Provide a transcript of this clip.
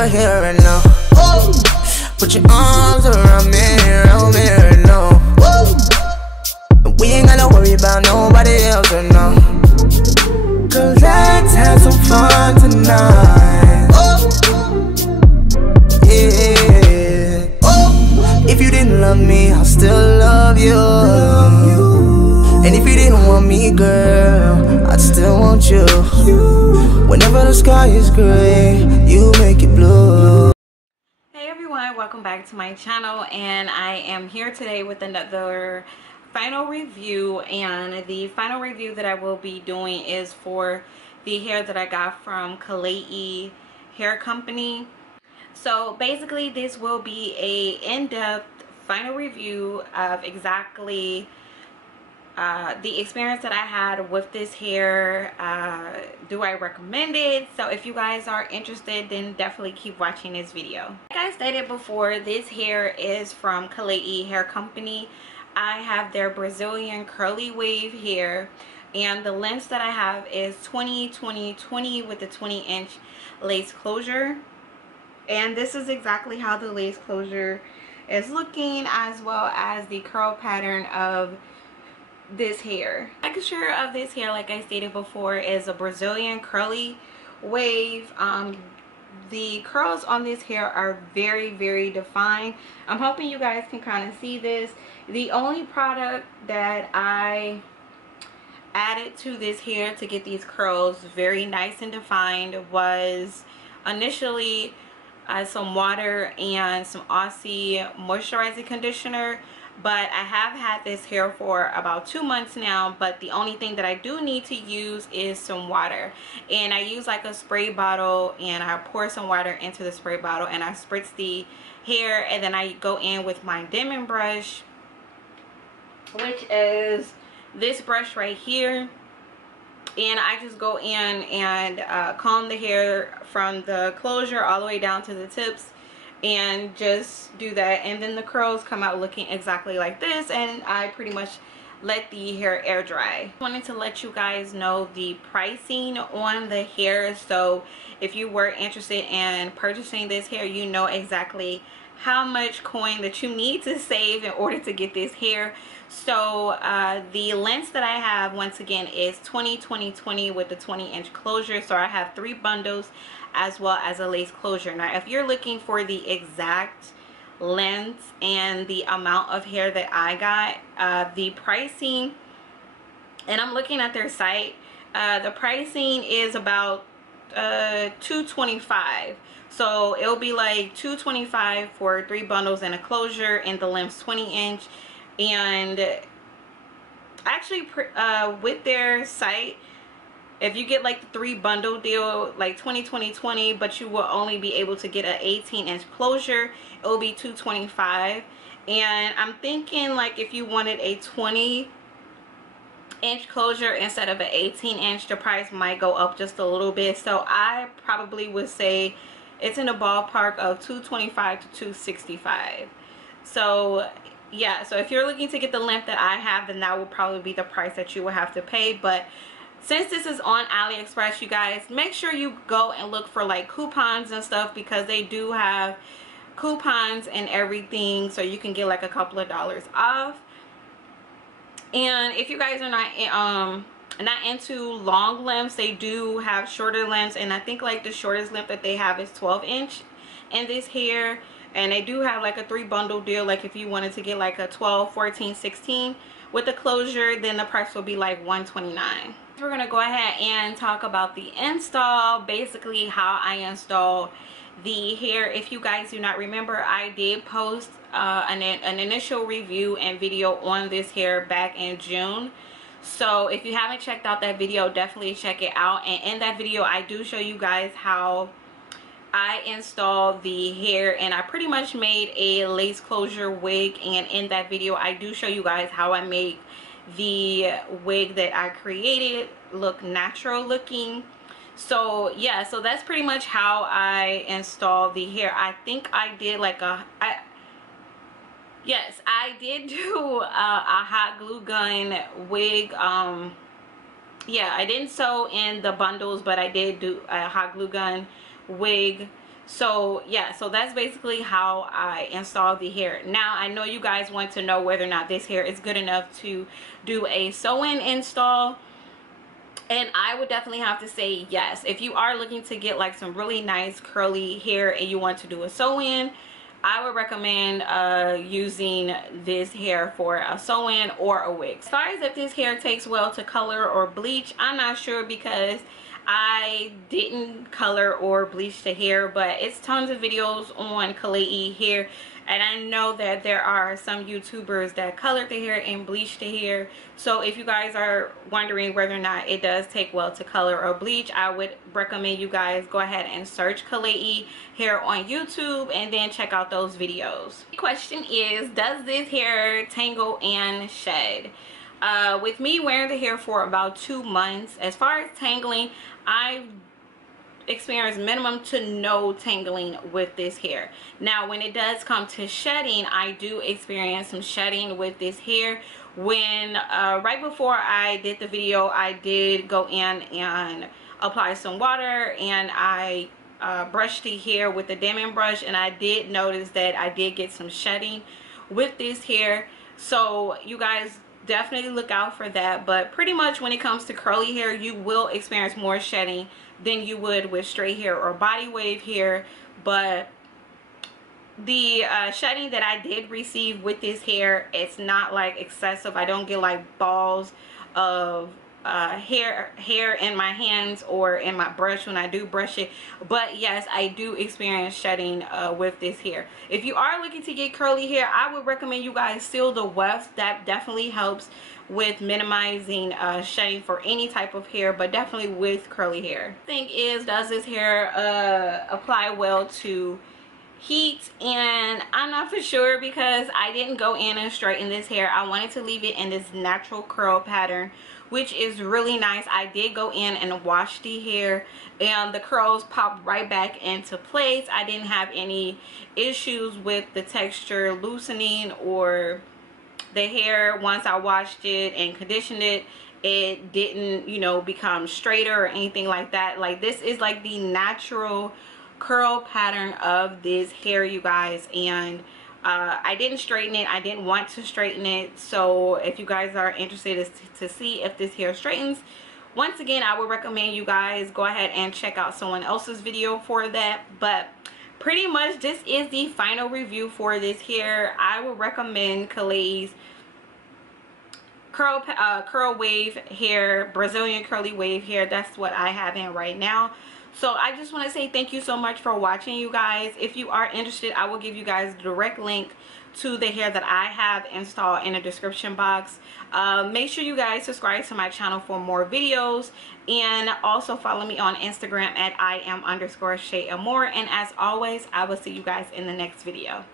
over here and now. Put your arms around me right now. We ain't gotta worry about nobody else right now. Cause let's have some fun tonight. Yeah. If you didn't love me, I'll still love you. And if you didn't want me, girl, I'd still want you. Whenever the sky is gray, you make it blue. Hey everyone, welcome back to my channel, and I am here today with another final review. And the final review that I will be doing is for the hair that I got from Klaiyi Hair Company. So basically this will be a in-depth final review of exactly the experience that I had with this hair. Do I recommend it? So if you guys are interested, then definitely keep watching this video. Like I stated before, this hair is from Klaiyi Hair Company. I have their Brazilian curly wave hair, and the length that I have is 20-20-20 with a 20-inch lace closure. And this is exactly how the lace closure is looking, as well as the curl pattern of this hair. The texture of this hair, like I stated before, is a Brazilian curly wave. The curls on this hair are very defined. I'm hoping you guys can kind of see this. The only product that I added to this hair to get these curls very nice and defined was initially some water and some Aussie moisturizing conditioner. But I have had this hair for about 2 months now, but the only thing that I do need to use is some water. And I use like a spray bottle, and I pour some water into the spray bottle, and I spritz the hair, and then I go in with my diamond brush, which is this brush right here. And I just go in and comb the hair from the closure all the way down to the tips, and just do that, and then the curls come out looking exactly like this, and I pretty much let the hair air dry. I wanted to let you guys know the pricing on the hair, so if you were interested in purchasing this hair, you know exactly how much coin that you need to save in order to get this hair. So the length that I have, once again, is 20-20-20 with the 20-inch closure. So I have 3 bundles as well as a lace closure. Now if you're looking for the exact length and the amount of hair that I got, the pricing, and I'm looking at their site, the pricing is about $225. So it'll be like $225 for 3 bundles and a closure, and the length's 20-inch. And actually with their site, if you get like the 3 bundle deal, like 20-20-20, but you will only be able to get an 18-inch closure, it will be $225. And I'm thinking, like, if you wanted a 20-inch closure instead of an 18-inch, the price might go up just a little bit. So I probably would say it's in the ballpark of $225 to $265. So yeah, so if you're looking to get the length that I have, then that will probably be the price that you will have to pay. But since this is on AliExpress, you guys, make sure you go and look for like coupons and stuff, because they do have coupons and everything, so you can get like a couple of dollars off. And if you guys are not into long lengths, they do have shorter lengths, and I think like the shortest length that they have is 12-inch in this hair. And they do have like a 3 bundle deal, like if you wanted to get like a 12, 14, 16 with the closure, then the price will be like $129. We're gonna go ahead and talk about the install, basically how I install the hair. If you guys do not remember, I did post an initial review and video on this hair back in June. So if you haven't checked out that video, definitely check it out. And in that video, I do show you guys how I installed the hair, and I pretty much made a lace closure wig. And in that video, I do show you guys how I make the wig that I created look natural looking. So yeah, so that's pretty much how I installed the hair. I think I did like yes, I did do a hot glue gun wig. Yeah, I didn't sew in the bundles, but I did do a hot glue gun wig. So yeah, so that's basically how I install the hair. Now I know you guys want to know whether or not this hair is good enough to do a sew-in install, and I would definitely have to say yes. If you are looking to get like some really nice curly hair and you want to do a sew-in, I would recommend using this hair for a sew-in or a wig. As far as if this hair takes well to color or bleach, I'm not sure because I didn't color or bleach the hair, but it's tons of videos on Klaiyi Hair, and I know that there are some YouTubers that color the hair and bleach the hair. So if you guys are wondering whether or not it does take well to color or bleach, I would recommend you guys go ahead and search Klaiyi Hair on YouTube and then check out those videos. The question is, does this hair tangle and shed? With me wearing the hair for about 2 months, as far as tangling, I've experienced minimum to no tangling with this hair. Now when it does come to shedding, I do experience some shedding with this hair. When right before I did the video, I did go in and apply some water, and I brushed the hair with the damming brush, and I did notice that I did get some shedding with this hair. So you guys definitely look out for that. But pretty much when it comes to curly hair, you will experience more shedding than you would with straight hair or body wave hair. But the shedding that I did receive with this hair, it's not like excessive. I don't get like balls of hair in my hands or in my brush when I do brush it. But yes, I do experience shedding with this hair. If you are looking to get curly hair, I would recommend you guys seal the wefts. That definitely helps with minimizing shedding for any type of hair, but definitely with curly hair. The thing is, does this hair apply well to heat? And I'm not for sure because I didn't go in and straighten this hair. I wanted to leave it in this natural curl pattern, which is really nice. I did go in and wash the hair, and the curls popped right back into place. I didn't have any issues with the texture loosening or the hair. Once I washed it and conditioned it, it didn't, you know, become straighter or anything like that. Like, this is like the natural curl pattern of this hair, you guys. And I didn't straighten it. I didn't want to straighten it. So if you guys are interested to see if this hair straightens, once again, I would recommend you guys go ahead and check out someone else's video for that. But pretty much this is the final review for this hair. I would recommend Klaiyi's curl wave hair, Brazilian curly wave hair. That's what I have in right now. So I just want to say thank you so much for watching, you guys. If you are interested, I will give you guys the direct link to the hair that I have installed in the description box. Make sure you guys subscribe to my channel for more videos, and also follow me on Instagram at @I am_Shay Amour. And as always, I will see you guys in the next video.